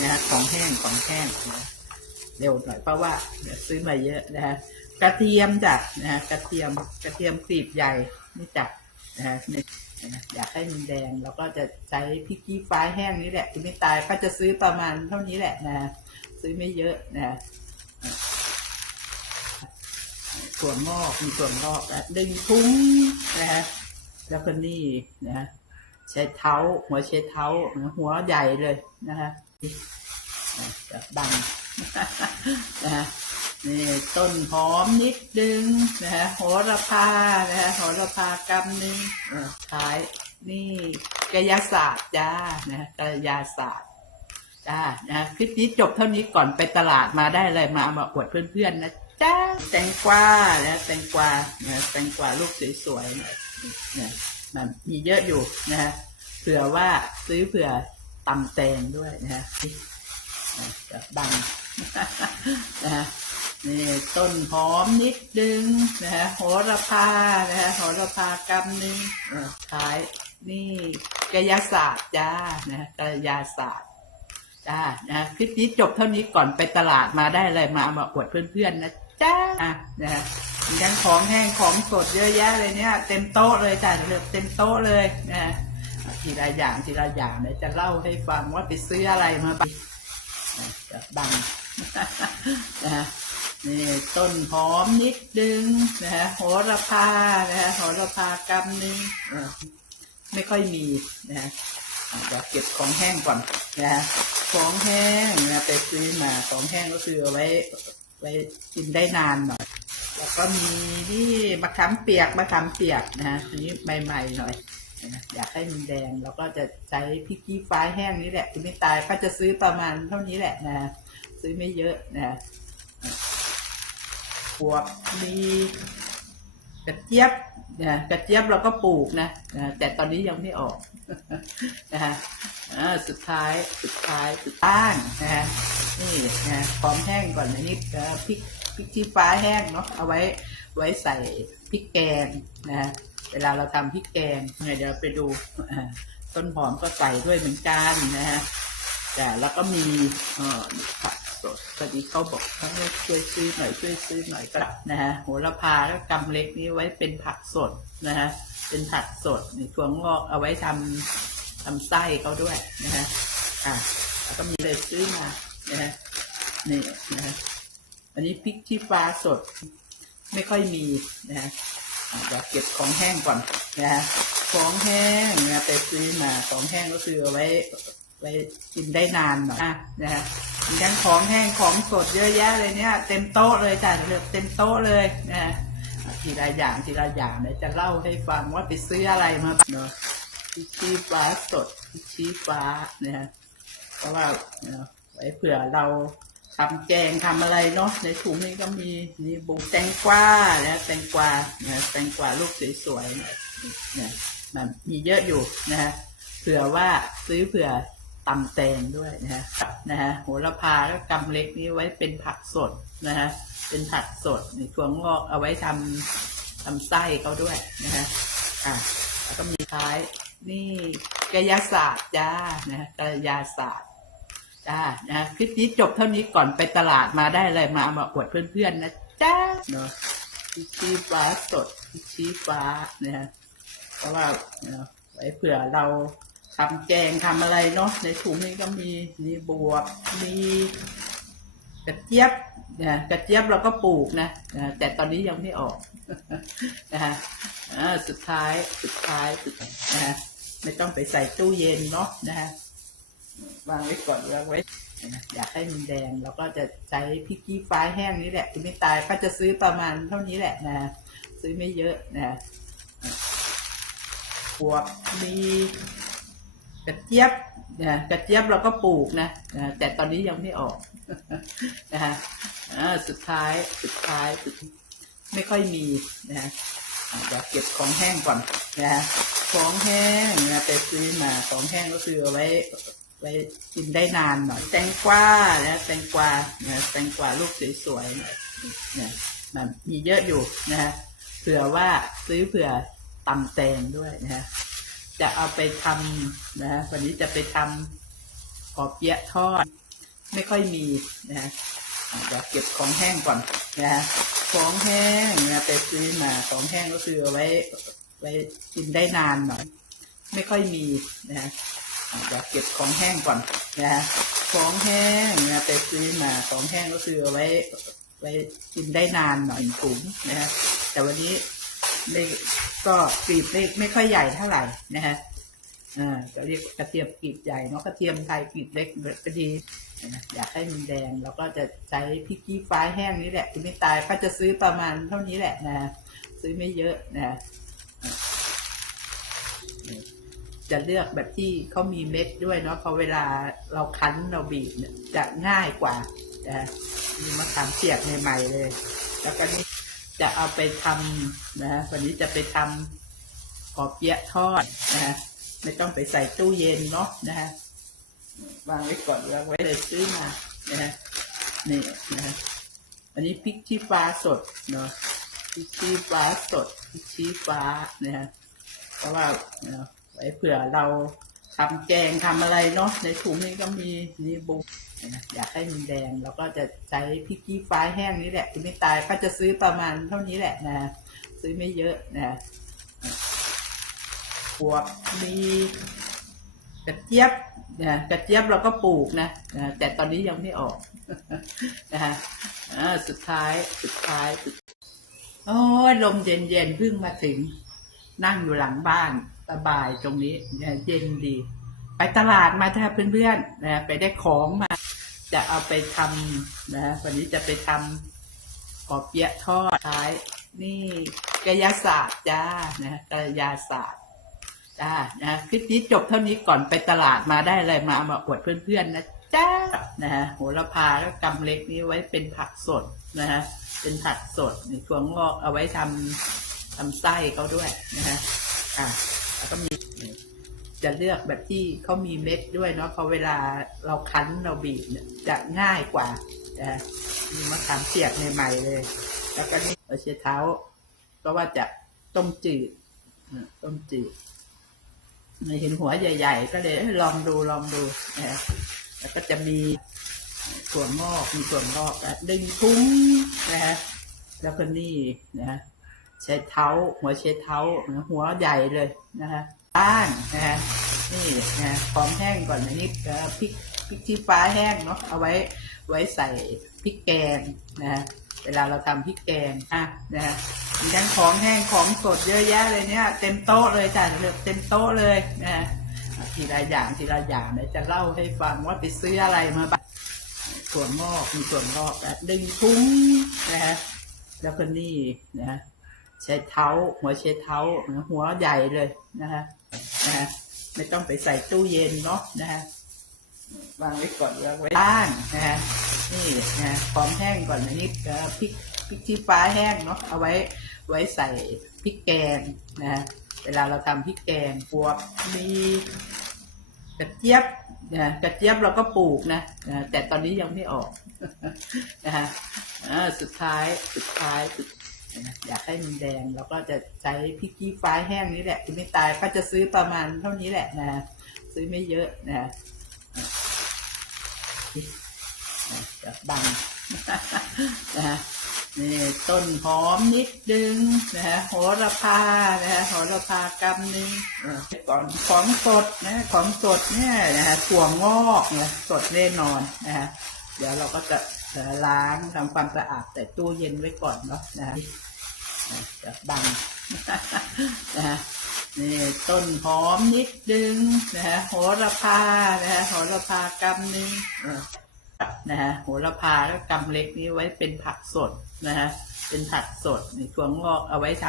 นะฮะของแห้งของแห้งนะเร็วหน่อยเพราะว่าเดี๋ยวซื้อมาเยอะนะฮะกระเทียมจ้ะนะฮะกระเทียมกระเทียมกรีบใหญ่นี่จ้ะนะฮะนี่อยากให้มันแดงเราก็จะใช้พริกขี้ฟ้าแห้งนี่แหละที่ไม่ตายก็จะซื้อประมาณเท่านี้แหละนะฮะซื้อไม่เยอะนะฮะถั่วงอกมีถั่วงอกดึงทุ้งนะฮะแล้วก็นี่นะฮะใช้เท้า หัวใช้เท้าหัวใหญ่เลยนะคะ จะบังนะฮะนี่ต้นหอมนิดนึงนะฮะโหระพานะฮะโหระพากำหนึ่งอ่ายนี่กายศาสตร์จ้านะฮะกายศาสตร์จ้านะฮะคลิปนี้จบเท่านี้ก่อนไปตลาดมาได้อะไรมาเอามาอวดเพื่อนๆนะจ้าแตงกวานะแตงกวานะแตงกวาลูกสวยๆนะเนี่ยมันมีเยอะอยู่นะฮะเผื่อว่าซื้อเผื่อ ตำแตงด้วยนะฮะจะบังนะฮะนี่ต้นหอมนิดนึงนะฮะโหระพานะฮะโหระพากำหนึ่งอะท้ายนี่กายศาสตร์จ้านะฮะกายศาสตร์จ้านะคลิปนี้จบเท่านี้ก่อนไปตลาดมาได้อะไรมาเอามาอวดเพื่อนๆนะจ้านะฮะมีทั้งของแห้งของสดเยอะแยะเลยเนี่ย เต็มโต๊ะเลยจ้าเต็มโต๊ะเลยนะฮะ ทีละอย่างทีละอย่างเดี๋ยวจะเล่าให้ฟังว่าไปซื้ออะไรมาบ้างจะบังนะฮะนี่ต้นหอมนิดนึงนะฮะโหระพานะฮะโหระพากำหนึ่งไม่ค่อยมีนะฮะเดี๋ยวเก็บของแห้งก่อนนะฮะของแห้งนะไปซื้อมาของแห้งก็คือเอาไว้ไว้กินได้นานหน่อยแล้วก็มีนี่มะขามเปียกมะขามเปียกนะฮะนี้ใหม่ๆหน่อย อยากให้มันแดงเราก็จะใช้พริกขี้ฟ้าแห้งนี่แหละที่ไม่ตายก็จะซื้อประมาณเท่านี้แหละนะ ซื้อไม่เยอะนะบวกมีกระเจี๊ยบนะกระเจี๊ยบเราก็ปลูกนะนะแต่ตอนนี้ยังไม่ออกนะฮะสุดท้ายสุดท้ายสุดท้ายนะฮะนี่นะพร้อมแห้งก่อนอันนี้เอ่อพริกพริกชี้ฟ้าแห้งเนาะเอาไว้ไว้ใส่พริกแกงนะ เวลาเราทำพริกแกงเนี่ยเดี๋ยวไปดูต้นหอมก็ใส่ด้วยเหมือนกันนะฮะแต่แล้วก็มีเอ่อผักสดพอดีเขาบอกเขาช่วยซื้อหน่อยช่วยซื้อหน่อยก็นะฮะโหระพาแล้วกำเล็กนี้ไว้เป็นผักสดนะฮะเป็นผักสดในถั่วงอกเอาไว้ทำทำไส้เขาด้วยนะฮะอะแล้วก็มีเลยซื้อมานะฮะนี่นะฮะอันนี้พริกชี้ฟ้าสดไม่ค่อยมีนะฮะ เดี๋ยวเก็บของแห้งก่อนนะฮะของแห้งนะไปซื้อมาของแห้งก็คือเอาไว้ไว้กินได้นานหน่อยอะนะฮะมีทั้งของแห้งของสดเยอะแยะเลยเนี่ย เต็มโต๊ะเลยจ้ะเต็มโต๊ะเลยนะฮะอะทีละอย่างทีละอย่างเดี๋ยวจะเล่าให้ฟังว่าไปซื้ออะไรมาเนาะพิชีฟ้าสดพิชีฟ้านะฮะเพราะว่าเอ่อไว้เผื่อเรา ทำแกงทำอะไรเนาะในถุงนี้ก็มีมีบุกแตงกวานะแตงกวานะแตงกวาลูกสวยๆเนี่ยนี่ยมันมีเยอะอยู่นะฮะเผื่อว่าซื้อเผื่อตำแตงด้วยนะฮะนะฮะโหระพาแล้วกำเล็กนี้ไว้เป็นผักสดนะฮะเป็นผักสดในถั่วงอกเอาไว้ทำทำไส้เขาด้วยนะฮะอะแล้วก็มีท้ายนี่กายศาสตร์จ้านะกายศาสตร์ จ้านะคลิปนี้จบเท่านี้ก่อนไปตลาดมาได้อะไรมาเอามาอวดเพื่อนๆนะจ้าเนาะพริกชี้ฟ้าสดพริกชี้ฟ้านะฮะเพราะว่าเนาะไว้เผื่อเราทำแกงทำอะไรเนาะในถุงนี้ก็มีมีบวบมีกระเจี๊ยบนะกระเจี๊ยบเราก็ปลูกนะนะแต่ตอนนี้ยังไม่ออกนะฮะอ่าสุดท้ายสุดท้ายสุดนะฮะไม่ต้องไปใส่ตู้เย็นเนาะนะฮะ วางไว้ก่อนวางไว้อยากให้มันแดงเราก็จะใช้พริกขี้ฟ้าแห้งนี่แหละที่ไม่ตายก็จะซื้อประมาณเท่านี้แหละนะ ซื้อไม่เยอะนะฮะบวกมีกระเจี๊ยบนะกระเจี๊ยบเราก็ปลูกนะนะแต่ตอนนี้ยังไม่ออกนะฮะสุดท้ายสุดท้ายสุดไม่ค่อยมีนะฮะเดี๋ยวเก็บของแห้งก่อนนะฮะของแห้งนะไปซื้อมาของแห้งก็คือเอาไว้ ไว้กินได้นานหน่อยแตงกวานะแตงกวานะแตงกวาลูกสวยๆเนี่ยมันมีเยอะอยู่นะฮะเผื่อว่าซื้อเผื่อตำแตงด้วยนะฮะจะเอาไปทำนะฮะวันนี้จะไปทำขอเปี๊ยะทอด ไม่ค่อยมีนะฮะอะเดี๋ยวเก็บของแห้งก่อนนะฮะของแห้งนะไปซื้อมาของแห้งก็คือเอาไว้ไว้กินได้นานหน่อยไม่ค่อยมีนะฮะ เดี๋ยวเก็บของแห้งก่อนนะฮะของแห้งนะไปซื้อมาของแห้งก็คือเอาไว้ไว้กินได้นานหน่อยถุงนะฮะแต่วันนี้ไม่ก็กรีบไม่ไม่ค่อยใหญ่เท่าไหร่นะฮะอ่าจะเรียกกระเทียมกรีบใหญ่เนาะกระเทียมไทยกรีบเล็กก็ดีอยากให้มันแดงเราก็จะใช้พริกขี้ฟ้าแห้งนี่แหละคุณไม่ตายก็จะซื้อประมาณเท่านี้แหละนะ ซื้อไม่เยอะนะ จะเลือกแบบที่เขามีเม็ดด้วยเนาะเพราะเวลาเราคั้นเราบีบจะง่ายกว่านะมีมะขามเปียกใหม่ๆเลย แล้วก็นี่จะเอาไปทำนะวันนี้จะไปทำกอบเปี๊ยะทอดนะฮะไม่ต้องไปใส่ตู้เย็นเนาะนะฮะวางไว้ก่อนวางไว้เลยซื้อมานะฮะนี่นะฮะอันนี้พริกชี้ฟ้าสดเนาะพริกชี้ฟ้าสดพริกชี้ฟ้านะฮะเพราะว่าเอ่อ ไว้เผื่อเราทำแกงทำอะไรเนาะในถุงนี้ก็มีนี่บุกอยากให้มันแดงเราก็จะใช้พริกขี้ฟ้าแห้งนี่แหละคุณไม่ตายก็จะซื้อประมาณเท่านี้แหละนะ ซื้อไม่เยอะนะบวกมีกระเจี๊ยบนะกระเจี๊ยบเราก็ปลูกนะนะแต่ตอนนี้ยังไม่ออกนะฮะสุดท้ายสุดท้ายโอ้ลมเย็นๆเพิ่งมาถึง นั่งอยู่หลังบ้าน สบายตรงนี้เย็นดี ไปตลาดมาถ้าเพื่อนๆนะไปได้ของมา จะเอาไปทำนะวันนี้จะไปทำกอเปี๊ยะทอดท้าย นี่กายศาสตร์จ้านะกายศาสตร์จ้านะคลิปนี้จบเท่านี้ก่อนไปตลาดมาได้อะไรมามาอวดเพื่อนๆนะจ้านะฮะโหระพาแล้วกำเล็กนี้ไว้เป็นผักสดนะฮะเป็นผักสดในถั่วงอกเอาไว้ทำทำไส้เขาด้วยนะฮะอะ ก็มีจะเลือกแบบที่เขามีเม็ดด้วยเนาะเพราะเวลาเราคั้นเราบีบจะง่ายกว่านะมีมะขามเปียกใหม่ๆเลย แล้วก็นี่เอาเชเท้าก็ว่าจะต้มจืดต้มจืดเห็นหัวใหญ่ ๆ ก็เลยลองดูลองดูนะแล้วก็จะมีถั่วงอกมีถั่วงอกอะดึงทุ้งนะฮะแล้วก็นี่นะ ใช้เท้า หัวใช้เท้าหัวใหญ่เลยนะฮะบ้านนะฮะนี่นะพร้อมแห้งก่อนอันนี้เออพริกพริกชี้ฟ้าแห้งเนาะเอาไว้ไว้ใส่พริกแกงนะฮะเวลาเราทำพริกแกงอะนะมีทั้งของแห้งของสดเยอะแยะเลยเนี่ยเต็มโต๊ะเลยจ้ะเหลือเต็มโต๊ะเลยนะทีละอย่างทีละอย่างเดี๋ยวจะเล่าให้ฟังว่าไปซื้ออะไรมาบ้างถั่วงอกมีถั่วนงอกอะดึงทุ้งนะฮะแล้วก็นี่นะ ใช้เท้า หัวใช้เท้าหัวใหญ่เลยนะฮะนะฮะไม่ต้องไปใส่ตู้เย็นเนาะนะฮะวางไว้ก่อนวางไว้บ้านนะฮะนี่นะพร้อมแห้งก่อนอันนี้เอ่อพริกพริกชี้ฟ้าแห้งเนาะเอาไว้ไว้ใส่พริกแกงนะฮะเวลาเราทำพริกแกงบวกมีกระเจี๊ยบนะกระเจี๊ยบเราก็ปลูกนะนะแต่ตอนนี้ยังไม่ออกนะฮะอ่าสุดท้ายสุดท้ายสุด อยากให้มันแดงเราก็จะใช้พริกขี้ฟ้าแห้งนี่แหละคุณไม่ตายก็จะซื้อประมาณเท่านี้แหละนะ ซื้อไม่เยอะนะจะบังนะนี่ต้นหอมนิดนึงนะฮะโหระพานะฮะโหระพากำนึงอ่าก่อนของสดนะของสดเนี่ยนะฮะถั่วงอกนะสดแน่นอนนะฮะเดี๋ยวเราก็จะ ล้างทำความสะอาดแต่ตู้เย็นไว้ก่อนเนาะนะฮะนะจะบังนะฮะนี่ต้นหอมนิดนึงนะฮะโหระพานะฮะโหระพากำนึงอ่านะฮะโหระพาแล้วกำเล็กนี้ไว้เป็นผักสดนะฮะเป็นผักสดในถั่วงอกเอาไว้ท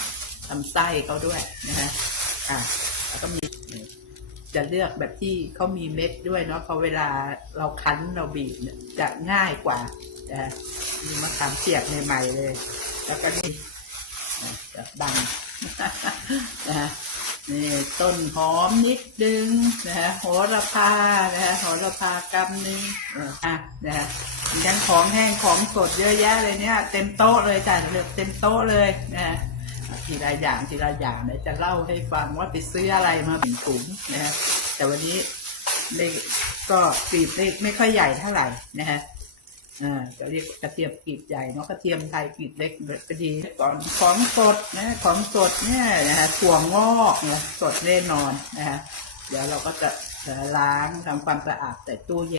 ำทำไส้เขาด้วยนะฮะอะแล้วก็มี จะเลือกแบบที่เขามีเม็ดด้วยเนาะเพราะเวลาเราคั้นเราบีบจะง่ายกว่านะมีมะขามเปียกใหม่ๆเลย แล้วก็นี่จะบังนะฮะนี่ต้นหอมนิดนึงนะฮะโหระพานะฮะโหระพากำนึงอะนะฮะมีทั้งของแห้งของสดเยอะแยะเลยเนี่ย เต็มโต๊ะเลยจ้ะเลือเต็มโต๊ะเลยนะ ทีละอย่างทีละอย่างเดี๋ยวจะเล่าให้ฟังว่าไปซื้ออะไรมาเป็นถุงนะฮะแต่วันนี้ได้ก็กรีบได้ไม่ค่อยใหญ่เท่าไหร่นะฮะอ่าจะเรียกกระเทียมกรีบใหญ่เนาะกระเทียมไทยกรีบเล็กก็ดีก่อนของสดนะของสดเนี่ยนะฮะถั่วงอกเนะสดแน่นอนนะฮะเดี๋ยวเราก็จะล้างทำความสะอาดใส่ตู้เย็น